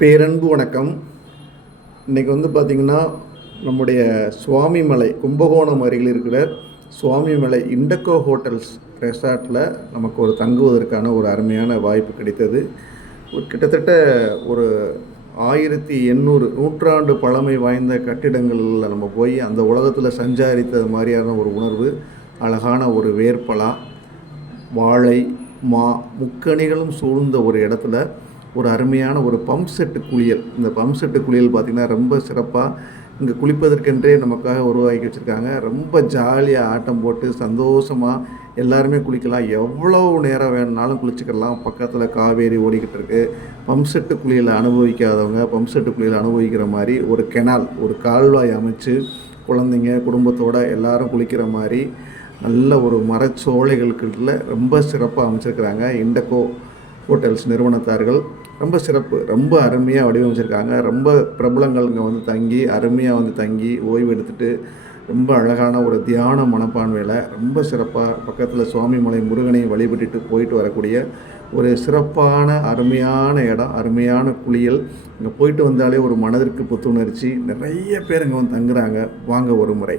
பேரன்பு வணக்கம். இன்றைக்கி வந்து பார்த்திங்கன்னா நம்முடைய சுவாமிமலை கும்பகோணம் அருகில் இருக்கிற சுவாமிமலை இண்டக்கோ ஹோட்டல்ஸ் ரெசார்ட்டில் நமக்கு ஒரு தங்குவதற்கான ஒரு அருமையான வாய்ப்பு கிடைத்தது. ஒரு கிட்டத்தட்ட ஒரு ஆயிரத்தி எண்ணூறு நூற்றாண்டு பழமை வாய்ந்த கட்டிடங்களில் நம்ம போய் அந்த உலகத்தில் சஞ்சாரித்தது மாதிரியான ஒரு உணர்வு அழகான ஒரு வேர்ப்பலா வாழை மா முக்கணிகளும் சூழ்ந்த ஒரு இடத்துல ஒரு அருமையான ஒரு பம்ப் செட்டு குளியல். இந்த பம்ப் செட்டு குளியல் பார்த்திங்கன்னா ரொம்ப சிறப்பாக இங்கே குளிப்பதற்கென்றே நமக்காக உருவாக்கி வச்சுருக்காங்க. ரொம்ப ஜாலியாக ஆட்டம் போட்டு சந்தோஷமாக எல்லாருமே குளிக்கலாம். எவ்வளோ நேரம் வேணுனாலும் குளிச்சுக்கலாம். பக்கத்தில் காவேரி ஓடிக்கிட்டு இருக்கு. பம்ப் செட்டு குளியலை அனுபவிக்காதவங்க பம்ப் செட்டு குளியலை அனுபவிக்கிற மாதிரி ஒரு கெனால் ஒரு கால்வாய் அமைச்சு குழந்தைங்க குடும்பத்தோடு எல்லாரும் குளிக்கிற மாதிரி நல்ல ஒரு மரச்சோலைகளுக்குள்ள ரொம்ப சிறப்பாக அமைச்சிருக்கிறாங்க. இண்டக்கோ ஹோட்டல்ஸ் நிறுவனத்தார்கள் ரொம்ப சிறப்பு ரொம்ப அருமையாக வடிவமைச்சிருக்காங்க. ரொம்ப பிரபலங்கள் இங்கே வந்து தங்கி அருமையாக வந்து தங்கி ஓய்வு எடுத்துட்டு ரொம்ப அழகான ஒரு தியான மனப்பான்மையில் ரொம்ப சிறப்பாக பக்கத்தில் சுவாமிமலை முருகனை வழிபட்டுட்டு போயிட்டு வரக்கூடிய ஒரு சிறப்பான அருமையான இடம் அருமையான குளியல். இங்கே போயிட்டு வந்தாலே ஒரு மனதிற்கு புத்துணர்ச்சி. நிறைய பேர் இங்கே வந்து தங்குறாங்க. வாங்க ஒரு முறை.